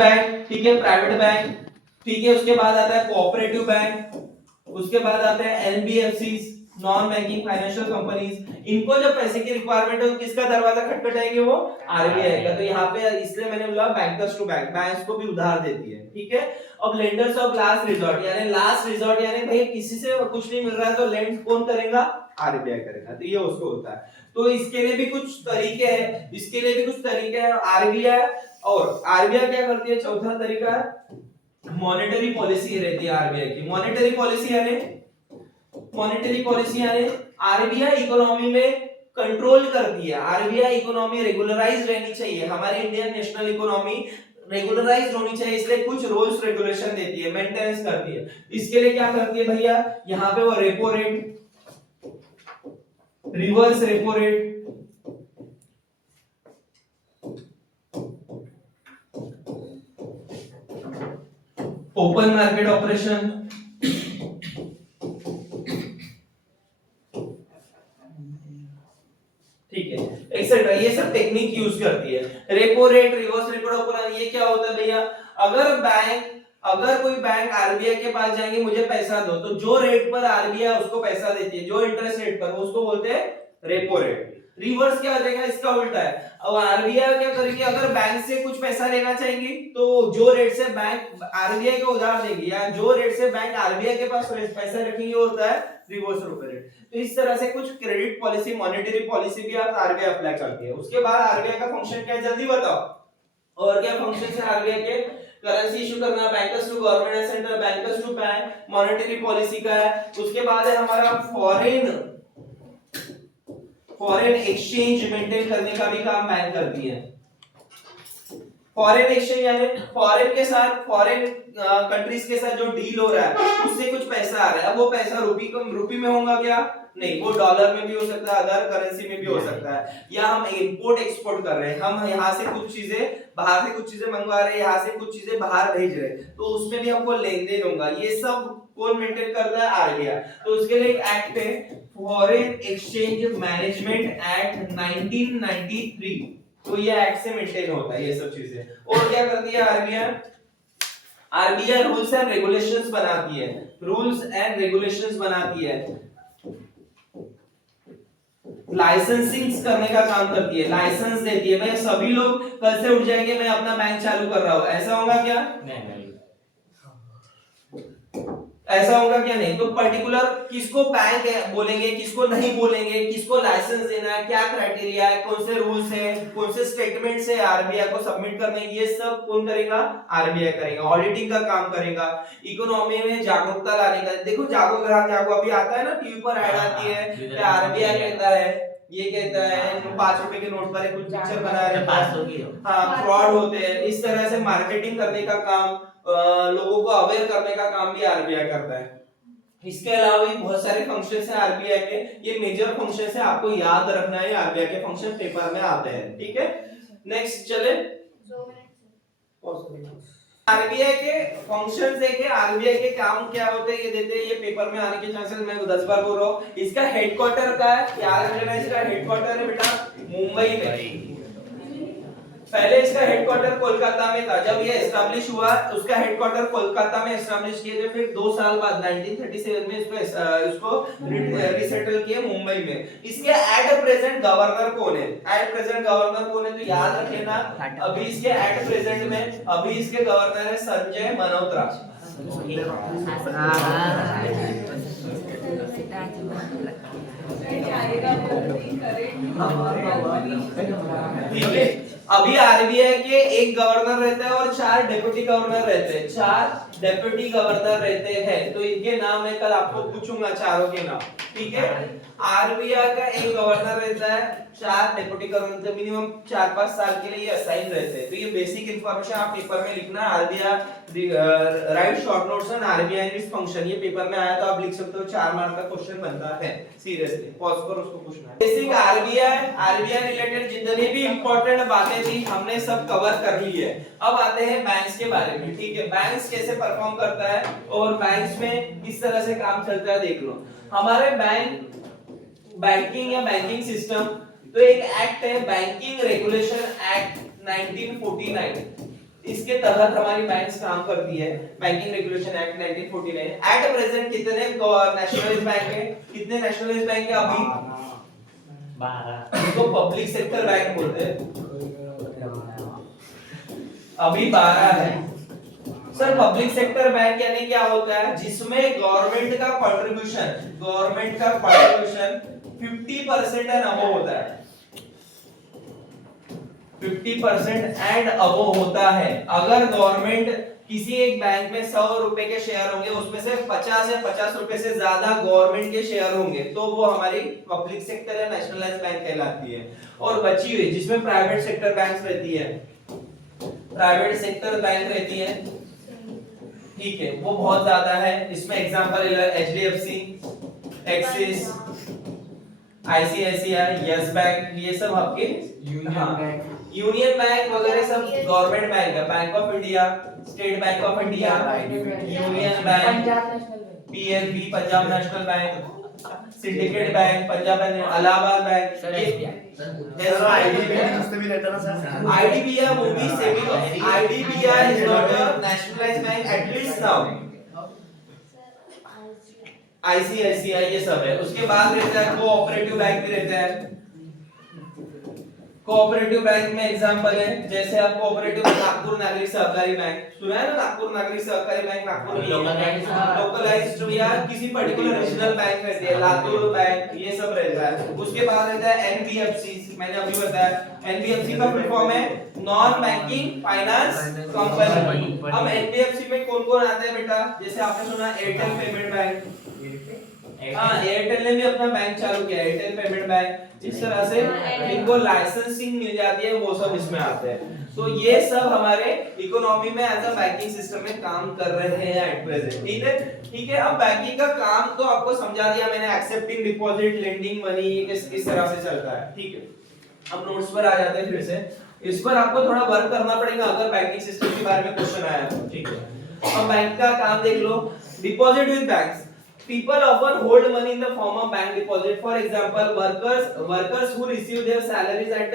Bank, ठीक है, private bank, ठीक है, उसके बाद आता है कोऑपरेटिव बैंक, उसके बाद आते हैं NBFC, non banking financial companies. इनको जब पैसे की रिक्वायरमेंट हो, किसका दरवाजा खटखटाएंगे? वो आरबीआई का। तो यहाँ पे इसलिए मैंने बोला बैंकर्स टू बैंक, बैंक्स को भी उधार देती है, ठीक है। अब लेंडर्स ऑफ लास्ट रिजॉर्ट, यानी लास्ट रिजॉर्ट, यानी भाई किसी से कुछ नहीं मिल रहा है तो लेंड कौन करेगा? आरबीआई करेगा। तो ये उसको होता है। तो इसके लिए भी कुछ तरीके हैं, इसके लिए भी कुछ तरीके हैं। आरबीआई, और आरबीआई क्या करती है? चौथा तरीका है मॉनेटरी पॉलिसी रहती है आरबीआई की। मॉनेटरी पॉलिसी यानी आरबीआई इकोनॉमी में कंट्रोल करती है। आरबीआई इकोनॉमी रेगुलराइज रहनी चाहिए, हमारी इंडियन नेशनल इकोनॉमी रेगुलराइज होनी चाहिए, इसलिए कुछ रूल्स रेगुलेशन देती है, मेंटेनेंस करती है। इसके लिए क्या करती है भैया? यहाँ पे वो repo rate, reverse repo rate, open market operation, ठीक है, एक्सेट्रा, ये सब टेक्निक यूज करती है। Repo rate, reverse repo rate, ये क्या होता है भैया? अगर कोई बैंक आरबीआई के पास जाएंगे मुझे पैसा दो, तो जो रेट पर आरबीआई उसको पैसा देती है, जो इंटरेस्ट रेट पर, उसको बोलते हैं रेपो रेट। रिवर्स क्या हो जाएगा? इसका उल्टा है। अब आरबीआई क्या करेगी? अगर बैंक से कुछ पैसा लेना चाहेगी तो जो रेट से बैंक आरबीआई को उधार देगी, या जो रेट से बैंक आरबीआई के पास पैसा रखेंगे, वो होता है रिवर्स रेपो रेट। तो इस तरह से कुछ क्रेडिट पॉलिसी, मॉनेटरी पॉलिसी भी आप आरबीआई अप्लाई करती है। उसके बाद आरबीआई का फंक्शन क्या है, जल्दी बताओ? और क्या फंक्शन है आरबीआई के? करेंसी इशू करना, bankers to government and central bankers to bank, monetary policy का है। उसके बाद है हमारा फॉरेन एक्सचेंज मेंटेन करने का भी काम बैंक करती है। फॉरेन एक्सचेंज यानी फॉरेन के साथ, फॉरेन कंट्रीज के साथ जो डील हो रहा है उससे कुछ पैसा आ रहा है। अब वो पैसा रुपी में होगा क्या? नहीं, वो डॉलर में भी हो सकता है, अदर करेंसी में भी हो सकता है। या हम इंपोर्ट एक्सपोर्ट कर रहे हैं, हम यहाँ से कुछ चीजें बाहर से कुछ चीजें मंगवा रहे हैं, यहाँ से कुछ चीजें बाहर भेज रहे हैं, तो उसमें भी हमको लेन देन होगा। ये सब कौन मेंटेन करता है? आरबीआई। तो उसके लिए एक एक्ट है, फॉरेन एक्सचेंज मैनेजमेंट एक्ट 1993। तो ये एक्ट से मेंटेन होता है ये सब चीजें। और क्या करती है RBI? RBI rules and regulations बनाती है, रूल्स एंड रेगुलेशंस बनाती है, लाइसेंसिंग करने का काम करती है, लाइसेंस देती है। भाई सभी लोग कल से उठ जाएंगे मैं अपना बैंक चालू कर रहा हूं, ऐसा होगा क्या? नहीं, ऐसा होगा क्या? नहीं। तो पर्टिकुलर किसको बैंक बोलेंगे, किसको नहीं बोलेंगे, किसको लाइसेंस देना है, क्या क्राइटेरिया है, कौन से रूल्स है, कौन से स्टेटमेंट्स है आरबीआई को सबमिट करने, ये सब कौन करेगा? आरबीआई करेगा। ऑडिटिंग का काम करेगा, इकोनॉमी में जागरूकता लाने का। देखो जागो ग्राहक जागो, अभी आता है ना टीवी पर ऐड आती है, आरबीआई कहता है, ये कहता है 5 रुपए के नोट पर कुछ पिक्चर बना रहे हैं, हाँ, फ्रॉड होते हैं। इस तरह से मार्केटिंग करने का काम, लोगों को अवेयर करने का काम भी आरबीआई करता है। इसके अलावा भी बहुत सारे फंक्शंस हैं आरबीआई के, ये मेजर फंक्शंस है, आपको याद रखना है। आरबीआई के फंक्शन पेपर में आते हैं, ठीक है। नेक्स्ट चले, आरबीआई के फंक्शंस देखे, आरबीआई के काम क्या होते हैं ये देते हैं, ये पेपर में आने के चांसेस मैं 10 बार बोल रहा हूँ। इसका हेडक्वार्टर का है, याद रखना इसका हेडक्वार्टर है बेटा मुंबई में। पहले इसका हेडक्वार्टर कोलकाता में था, जब ये एस्टैब्लिश हुआ उसका हेडक्वार्टर कोलकाता में एस्टैब्लिश किए थे। फिर 2 साल बाद 1937 में इसको रिसेटल किए मुंबई में। इसके एट प्रेजेंट गवर्नर कौन है? एट प्रेजेंट गवर्नर कौन है? तो याद रख लेना, अभी इसके एट प्रेजेंट में अभी इसके गवर्नर है संजय मल्होत्रा। ठीक है, अभी आरबीआई के एक गवर्नर रहता है और 4 डेप्यूटी गवर्नर रहते हैं, 4 डेप्यूटी गवर्नर रहते हैं। तो इनके नाम मैं कल आपको पूछूंगा, चारों के नाम, ठीक है। आरबीआई का एक गवर्नर रहता है, 4 डेप्यूटी गवर्नर, मिनिमम 4-5 साल के लिए ये असाइन रहते हैं। तो ये बेसिक इंफॉर्मेशन आप पेपर में लिखना। RBI right short notes on RBI and its function, ये पेपर में आया तो आप लिख सकते हो, 4 मार्क का क्वेश्चन बनता है। सीरियसली पॉज कर, उसको पूछना है। बेसिक आरबीआई रिलेटेड जितनी भी इंपॉर्टेंट बातें थी हमने सब कवर कर ली है। अब आते हैं बैंक्स के बारे में, ठीक है। बैंक्स कैसे परफॉर्म करता है और बैंक्स में किस तरह से काम चलता है देख लो। हमारे बैंकिंग या बैंकिंग सिस्टम, तो एक एक्ट है बैंकिंग रेगुलेशन एक्ट 1949। इसके तहत हमारी बैंक्स काम करती है। Banking regulation act 1949। At present कितने नेशनलाइज्ड बैंक है? कितने नेशनलाइज्ड बैंक है अभी? 12। इसको पब्लिक सेक्टर बैंक बोलते हैं। अभी 12 है। सर पब्लिक सेक्टर बैंक यानी क्या होता है? जिसमें गवर्नमेंट का कंट्रीब्यूशन 50% एंड अबव होता है। 50% एंड अबव होता है। अगर गवर्नमेंट किसी एक बैंक में 100 रुपए के शेयर होंगे, उसमें से 50 या 50 रुपए से ज्यादा गवर्नमेंट के शेयर होंगे, तो वो हमारी पब्लिक सेक्टर या नेशनलाइज्ड बैंक कहलाती है। और बची हुई जिसमें प्राइवेट सेक्टर बैंक्स रहती है, प्राइवेट सेक्टर बैंक रहती है, ठीक है, वो बहुत ज्यादा है। इसमें example HDFC, axis, ICICI, yes bank, ये सब आपके यूनियन बैंक वगैरह सब गवर्नमेंट बैंक है। Bank of India, state bank of India, union bank, PNB Punjab national bank, syndicate bank, Punjab bank, Allahabad bank, IDBI वो भी semi. IDBI is not a nationalised bank at least now. ICICI ये सब है। उसके बाद रहता है कोऑपरेटिव बैंक भी रहता है। कोऑपरेटिव बैंक में एग्जांपल है, जैसे आप कोऑपरेटिव नागपुर नागरिक सहकारी बैंक सुना है ना? नागपुर नागरिक सहकारी बैंक नागपुर में लोकलाइज्ड या किसी पर्टिकुलर रीजनल बैंक रहती है, लातूर बैंक, ये सब रहता है। उसके बाद रहता है एनबीएफसी, मैंने अभी बताया। एनबीएफसी का फुल फॉर्म है नॉन बैंकिंग फाइनेंस कंपनी। अब एनबीएफसी में कौन-कौन आता है बेटा? जैसे आपने सुना एयरटेल पेमेंट बैंक, हाँ एयरटेल ने भी अपना बैंक चालू किया, एयरटेल पेमेंट बैंक। जिस तरह से इनको लाइसेंसिंग मिल जाती है, वो सब इसमें आते हैं। तो ये सब हमारे इकोनॉमी में एज अ बैंकिंग सिस्टम में काम कर रहे हैं एट प्रेजेंट। ठीक है, ठीक है। अब बैंकिंग का काम तो आपको समझा दिया मैंने, एक्सेप्टिंग डिपॉजिट, लेंडिंग मनी, किस तरह से चलता है। ठीक है, अब नोट्स पर आ जाते हैं फिर से। इस पर आपको थोड़ा वर्क करना पड़ेगा अगर बैंकिंग सिस्टम के बारे में क्वेश्चन आया तो। ठीक है, अब बैंक का काम देख लो। Deposit with banks, people often hold money in the form of bank deposit. For example, workers who receive their salaries at